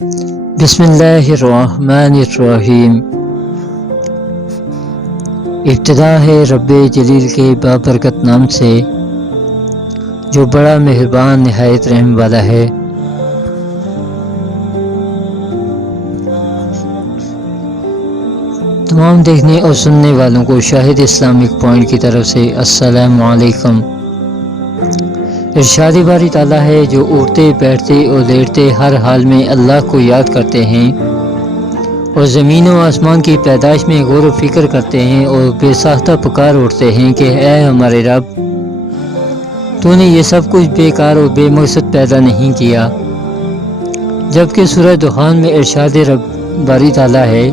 بسم اللہ الرحمن الرحیم۔ ابتدا ہے رب جلیل کے بابرکت نام سے جو بڑا مہربان نہایت رحم والا ہے۔ تمام دیکھنے اور سننے والوں کو شاہد اسلامک پوائنٹ کی طرف سے السلام علیکم۔ ارشاد باری تعالیٰ ہے جو اٹھتے بیٹھتے اور لیٹتے ہر حال میں اللہ کو یاد کرتے ہیں اور زمین و آسمان کی پیدائش میں غور و فکر کرتے ہیں اور بے ساختہ پکار اٹھتے ہیں کہ اے ہمارے رب، تو نے یہ سب کچھ بیکار اور بے مقصد پیدا نہیں کیا۔ جبکہ سورہ دخان میں ارشاد رب باری تعالیٰ ہے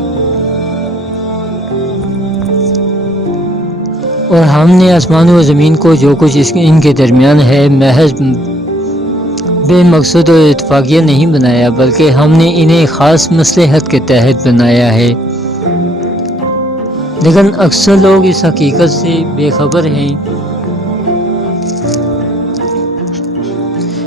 اور ہم نے آسمان و زمین کو جو کچھ ان کے درمیان ہے محض بے مقصد و اتفاقیہ نہیں بنایا، بلکہ ہم نے انہیں خاص مصلحت کے تحت بنایا ہے۔ لیکن اکثر لوگ اس حقیقت سے بے خبر ہیں۔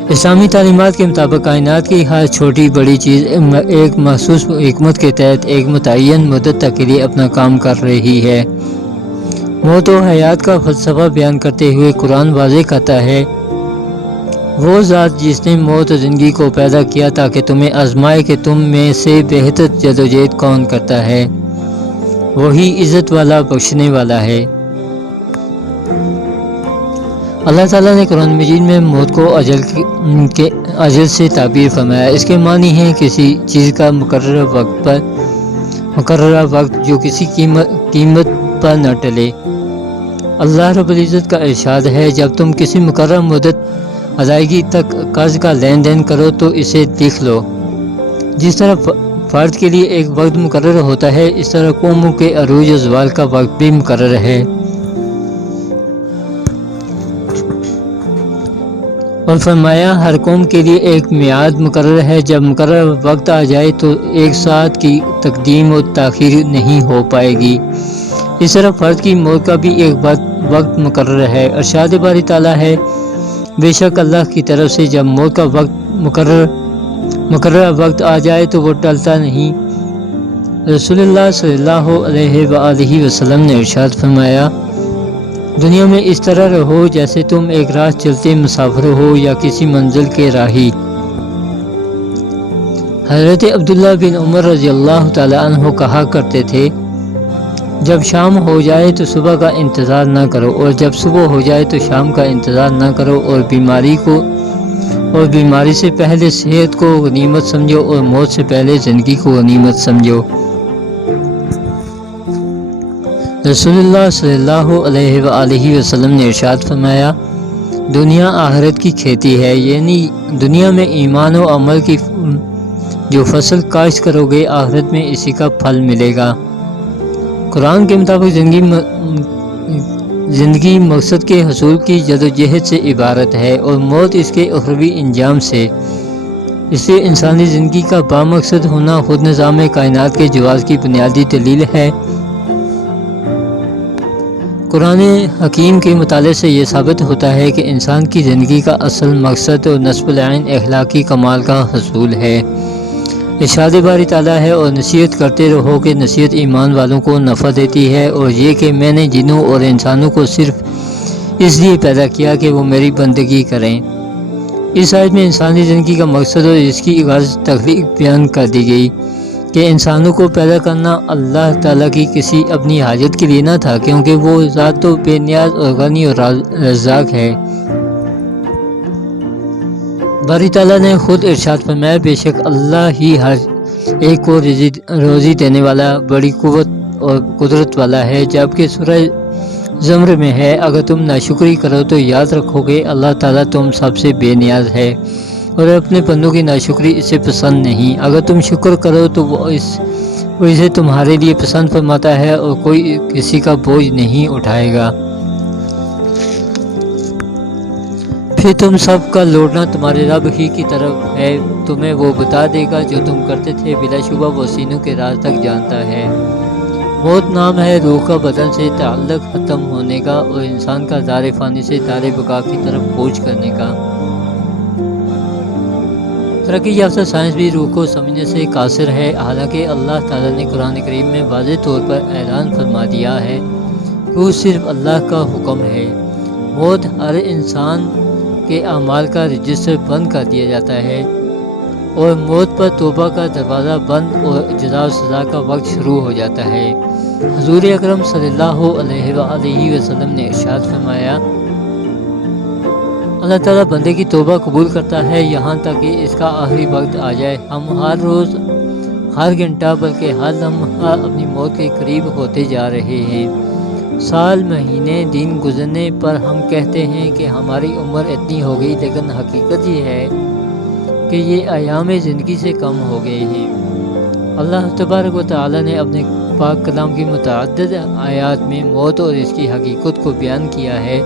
اسلامی تعلیمات کے مطابق کائنات کی ہر چھوٹی بڑی چیز ایک مخصوص حکمت کے تحت ایک متعین مدت تک کے لیے اپنا کام کر رہی ہے۔ موت و حیات کا فلسفہ بیان کرتے ہوئے قرآن واضح کرتا ہے، وہ ذات جس نے موت و زندگی کو پیدا کیا تاکہ تمہیں آزمائے کہ تم میں سے بہتر جدوجہد کون کرتا ہے، وہی عزت والا بخشنے والا ہے۔ اللہ تعالیٰ نے قرآن مجید میں موت کو اجل سے تعبیر فرمایا۔ اس کے معنی ہے کسی چیز کا مقررہ وقت جو کسی قیمت پر نہ ٹلے۔ اللہ رب العزت کا ارشاد ہے، جب تم کسی مقررہ مدت ادائیگی تک قرض کا لین دین کرو تو اسے لکھ لو۔ جس طرح فرد کے لیے ایک وقت مقرر ہوتا ہے، اس طرح قوموں کے عروج و زوال کا وقت بھی مقرر ہے۔ اور فرمایا ہر قوم کے لیے ایک میعاد مقرر ہے، جب مقرر وقت آ جائے تو ایک ساتھ کی تقدیم و تاخیر نہیں ہو پائے گی۔ اس طرح فرد کی موت کا بھی ایک وقت مقرر ہے۔ ارشاد باری تعالیٰ ہے، بے شک اللہ کی طرف سے جب موت کا مقررہ وقت آ جائے تو وہ ٹلتا نہیں۔ رسول اللہ صلی اللہ علیہ وآلہ وسلم نے ارشاد فرمایا، دنیا میں اس طرح رہو جیسے تم ایک راہ چلتے مسافر ہو یا کسی منزل کے راہی۔ حضرت عبداللہ بن عمر رضی اللہ تعالی عنہ کہا کرتے تھے، جب شام ہو جائے تو صبح کا انتظار نہ کرو، اور جب صبح ہو جائے تو شام کا انتظار نہ کرو، اور بیماری سے پہلے صحت کو غنیمت سمجھو اور موت سے پہلے زندگی کو غنیمت سمجھو۔ رسول اللہ صلی اللہ علیہ وآلہ وسلم نے ارشاد فرمایا، دنیا آخرت کی کھیتی ہے، یعنی دنیا میں ایمان و عمل کی جو فصل کاشت کرو گے آخرت میں اسی کا پھل ملے گا۔ قرآن کے مطابق زندگی مقصد کے حصول کی جدوجہد سے عبارت ہے اور موت اس کے اخروی انجام سے۔ اس لیے انسانی زندگی کا بامقصد ہونا خود نظام کائنات کے جواز کی بنیادی دلیل ہے۔ قرآن حکیم کے مطالعے سے یہ ثابت ہوتا ہے کہ انسان کی زندگی کا اصل مقصد اور نصب العین اخلاقی کمال کا حصول ہے۔ ارشاد باری تعالیٰ ہے، اور نصیحت کرتے رہو کہ نصیحت ایمان والوں کو نفع دیتی ہے، اور یہ کہ میں نے جنوں اور انسانوں کو صرف اس لیے پیدا کیا کہ وہ میری بندگی کریں۔ اس آیت میں انسانی زندگی کا مقصد اور اس کی غرض تخلیق بیان کر دی گئی کہ انسانوں کو پیدا کرنا اللہ تعالیٰ کی کسی اپنی حاجت کے لیے نہ تھا، کیونکہ وہ ذات تو بے نیاز اور غنی اور رزاق ہے۔ باری تعالیٰ نے خود ارشاد فرمایا، بے شک اللہ ہی ہر ایک کو روزی دینے والا بڑی قوت اور قدرت والا ہے۔ جبکہ سورہ زمر میں ہے، اگر تم ناشکری کرو تو یاد رکھو گے اللہ تعالیٰ تم سب سے بے نیاز ہے اور اپنے بندوں کی ناشکری اسے پسند نہیں۔ اگر تم شکر کرو تو وہ اسے تمہارے لیے پسند فرماتا ہے اور کوئی کسی کا بوجھ نہیں اٹھائے گا۔ پھر تم سب کا لوٹنا تمہارے رب ہی کی طرف ہے، تمہیں وہ بتا دے گا جو تم کرتے تھے، بلا شبہ وہ سینوں کے راز تک جانتا ہے۔ موت نام ہے روح کا بدن سے تعلق ختم ہونے کا اور انسان کا دار فانی سے دار بقا کی طرف کوچ کرنے کا۔ ترقی یافتہ سائنس بھی روح کو سمجھنے سے قاصر ہے، حالانکہ اللہ تعالیٰ نے قرآن کریم میں واضح طور پر اعلان فرما دیا ہے کہ وہ صرف اللہ کا حکم ہے۔ موت ہر انسان کے اعمال کا رجسٹر بند کر دیا جاتا ہے اور موت پر توبہ کا دروازہ بند اور جزا و سزا کا وقت شروع ہو جاتا ہے۔ حضور اکرم صلی اللہ علیہ وآلہ وسلم نے ارشاد فرمایا، اللہ تعالیٰ بندے کی توبہ قبول کرتا ہے یہاں تک کہ اس کا آخری وقت آ جائے۔ ہم ہر روز، ہر گھنٹہ، بلکہ ہر لمحہ اپنی موت کے قریب ہوتے جا رہے ہیں۔ سال، مہینے، دن گزرنے پر ہم کہتے ہیں کہ ہماری عمر اتنی ہو گئی، لیکن حقیقت یہ ہے کہ یہ ایام زندگی سے کم ہو گئے ہیں۔ اللہ تبارک و تعالیٰ نے اپنے پاک کلام کی متعدد آیات میں موت اور اس کی حقیقت کو بیان کیا ہے۔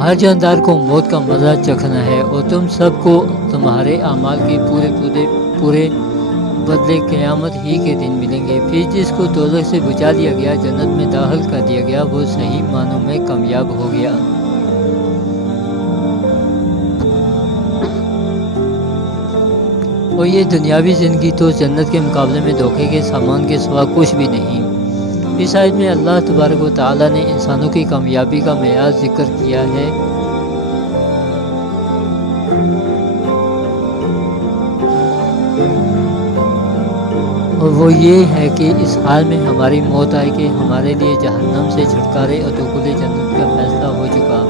ہر جاندار کو موت کا مزہ چکھنا ہے اور تم سب کو تمہارے اعمال کے پورے بدلے قیامت ہی کے دن ملیں گے۔ پھر جس کو دوزخ سے بچا دیا گیا، جنت میں داخل کر دیا گیا، وہ صحیح معنوں میں کامیاب ہو گیا۔ اور یہ دنیاوی زندگی تو جنت کے مقابلے میں دھوکے کے سامان کے سوا کچھ بھی نہیں۔ اس آیت میں اللہ تبارک و تعالیٰ نے انسانوں کی کامیابی کا معیار ذکر کیا ہے۔ اور وہ یہ ہے کہ اس حال میں ہماری موت آئے کہ ہمارے لیے جہنم سے چھٹکارے اور دخول جنت کا فیصلہ ہو چکا۔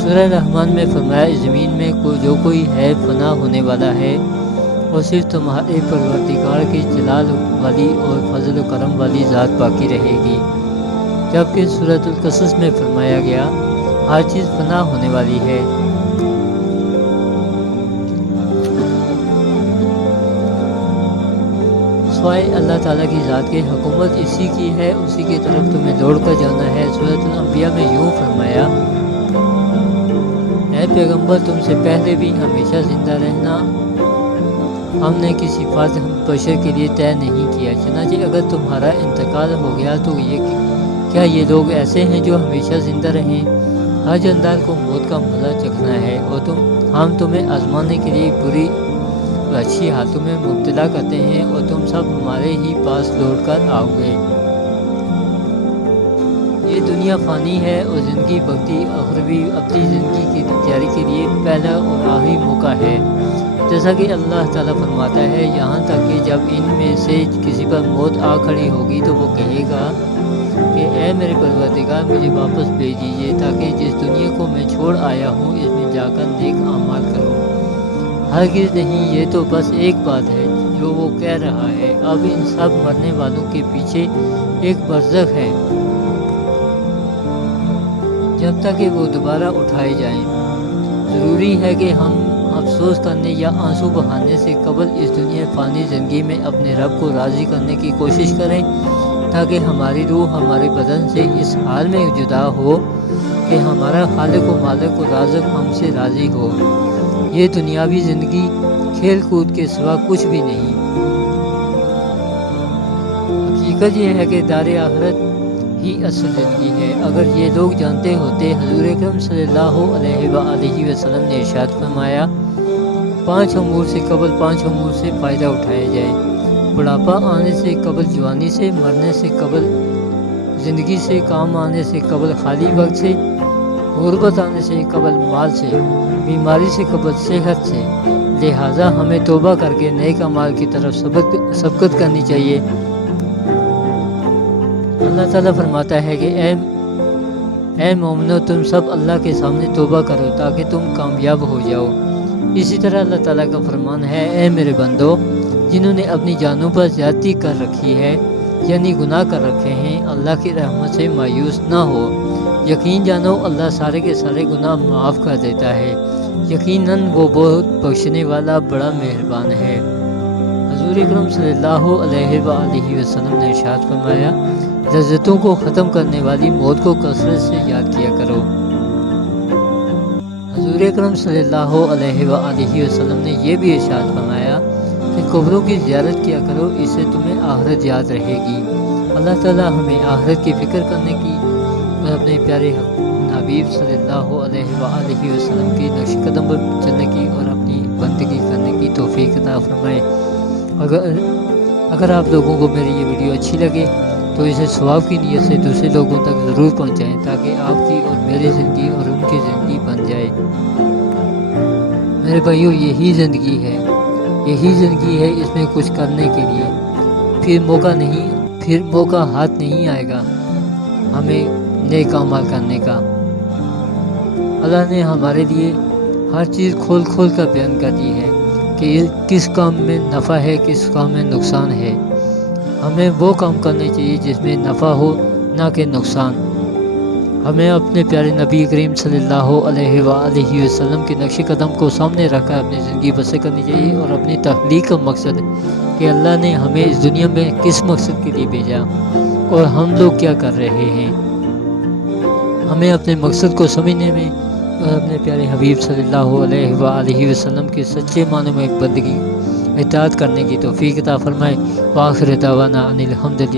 سورہ رحمان میں فرمایا، زمین میں جو کوئی ہے فنا ہونے والا ہے اور صرف تمہارے پروردگار کی جلال والی اور فضل و کرم والی ذات باقی رہے گی۔ جبکہ سورۃ القصص میں فرمایا گیا، ہر چیز فنا ہونے والی ہے۔ سوائے اللہ تعالیٰ کی ذات کے حکومت اسی کی ہے، اسی کی طرف تمہیں دوڑ کر جانا ہے۔ سورۃ الانبیاء میں یوں فرمایا، اے پیغمبر، تم سے پہلے بھی ہمیشہ زندہ رہنا ہم نے کسی فرد بشر کے لیے طے نہیں کیا، چنانچہ اگر تمہارا انتقال ہو گیا تو کیا یہ لوگ ایسے ہیں جو ہمیشہ زندہ رہیں؟ ہر جاندار کو موت کا مزہ چکھنا ہے اور ہم تمہیں آزمانے کے لیے بری اور اچھی حالتوں میں مبتلا کرتے ہیں اور تم سب ہمارے ہی پاس لوٹ کر آؤ گے۔ یہ دنیا فانی ہے اور زندگی بقتی اخروی ابدی زندگی کی تیاری کے لیے پہلا اور آخری موقع ہے۔ جیسا کہ اللہ تعالیٰ فرماتا ہے، یہاں تک کہ جب ان میں سے کسی پر موت آ کھڑی ہوگی تو وہ کہے گا کہ اے میرے پروردگار، مجھے واپس بھیج دیجیے تاکہ جس دنیا کو میں چھوڑ آیا ہوں اس میں جا کر نیک اعمال کروں۔ ہرگز نہیں، یہ تو بس ایک بات ہے جو وہ کہہ رہا ہے۔ اب ان سب مرنے والوں کے پیچھے ایک برزخ ہے جب تک کہ وہ دوبارہ اٹھائے جائیں۔ ضروری ہے کہ ہم افسوس کرنے یا آنسو بہانے سے قبل اس دنیا فانی زندگی میں اپنے رب کو راضی کرنے کی کوشش کریں، تاکہ ہماری روح ہمارے بدن سے اس حال میں جدا ہو کہ ہمارا خالق و مالک و رازق ہم سے راضی ہو۔ یہ دنیاوی زندگی کھیل کود کے سوا کچھ بھی نہیں۔ حقیقت یہ ہے کہ دار آخرت ہی اصل زندگی ہے۔ اگر یہ لوگ جانتے ہوتے، حضور اکرم صلی اللہ علیہ وآلہ وسلم نے ارشاد فرمایا، 5 امور سے قبل 5 امور سے فائدہ اٹھایا جائے: بڑھاپا آنے سے قبل جوانی سے، مرنے سے قبل زندگی سے، کام آنے سے قبل خالی وقت سے، غربت آنے سے قبل مال سے، بیماری سے قبل صحت سے۔ لہٰذا ہمیں توبہ کر کے نیک اعمال کی طرف سبقت کرنی چاہیے۔ اللہ تعالیٰ فرماتا ہے کہ اے مومنو، تم سب اللہ کے سامنے توبہ کرو تاکہ تم کامیاب ہو جاؤ۔ اسی طرح اللہ تعالیٰ کا فرمان ہے، اے میرے بندو جنہوں نے اپنی جانوں پر زیادتی کر رکھی ہے، یعنی گناہ کر رکھے ہیں، اللہ کی رحمت سے مایوس نہ ہو۔ یقین جانو اللہ سارے کے سارے گناہ معاف کر دیتا ہے، یقیناً وہ بہت بخشنے والا بڑا مہربان ہے۔ حضور اکرم صلی اللہ علیہ وآلہ وسلم نے ارشاد فرمایا، لذتوں کو ختم کرنے والی موت کو کثرت سے یاد کیا کرو۔ حضور اکرم صلی اللہ علیہ وآلہ وسلم نے یہ بھی ارشاد فرمایا کہ قبروں کی زیارت کیا کرو، اس سے تمہیں آخرت یاد رہے گی۔ اللہ تعالیٰ ہمیں آخرت کی فکر کرنے کی اور اپنے پیارے حبیب صلی اللہ علیہ وآلہ وسلم کی نقش قدم پر چلنے کی اور اپنی بندگی کرنے کی توفیق عطا فرمائے۔ اگر آپ لوگوں کو میری یہ ویڈیو اچھی لگے تو اسے ثواب کی نیت سے دوسرے لوگوں تک ضرور پہنچائیں تاکہ آپ کی اور میری زندگی اور ان کی زندگی بن جائے۔ میرے بھائیو، یہی زندگی ہے، اس میں کچھ کرنے کے لیے پھر موقع ہاتھ نہیں آئے گا ہمیں نیک اعمال کرنے کا۔ اللہ نے ہمارے لیے ہر چیز کھول کر بیان کر دی ہے کہ کس کام میں نفع ہے، کس کام میں نقصان ہے۔ ہمیں وہ کام کرنے چاہیے جس میں نفع ہو، نہ کہ نقصان۔ ہمیں اپنے پیارے نبی کریم صلی اللہ علیہ وآلہ وسلم کے نقش قدم کو سامنے رکھ کر اپنی زندگی بسر کرنی چاہیے، اور اپنی تخلیق کا مقصد کہ اللہ نے ہمیں اس دنیا میں کس مقصد کے لیے بھیجا اور ہم لوگ کیا کر رہے ہیں۔ ہمیں اپنے مقصد کو سمجھنے میں اور اپنے پیارے حبیب صلی اللہ علیہ وآلہ وسلم کے سچے معنوں میں بندگی اطاعت کرنے کی توفیق عطا فرمائے۔ وآخر دعوانا ان الحمد للہ۔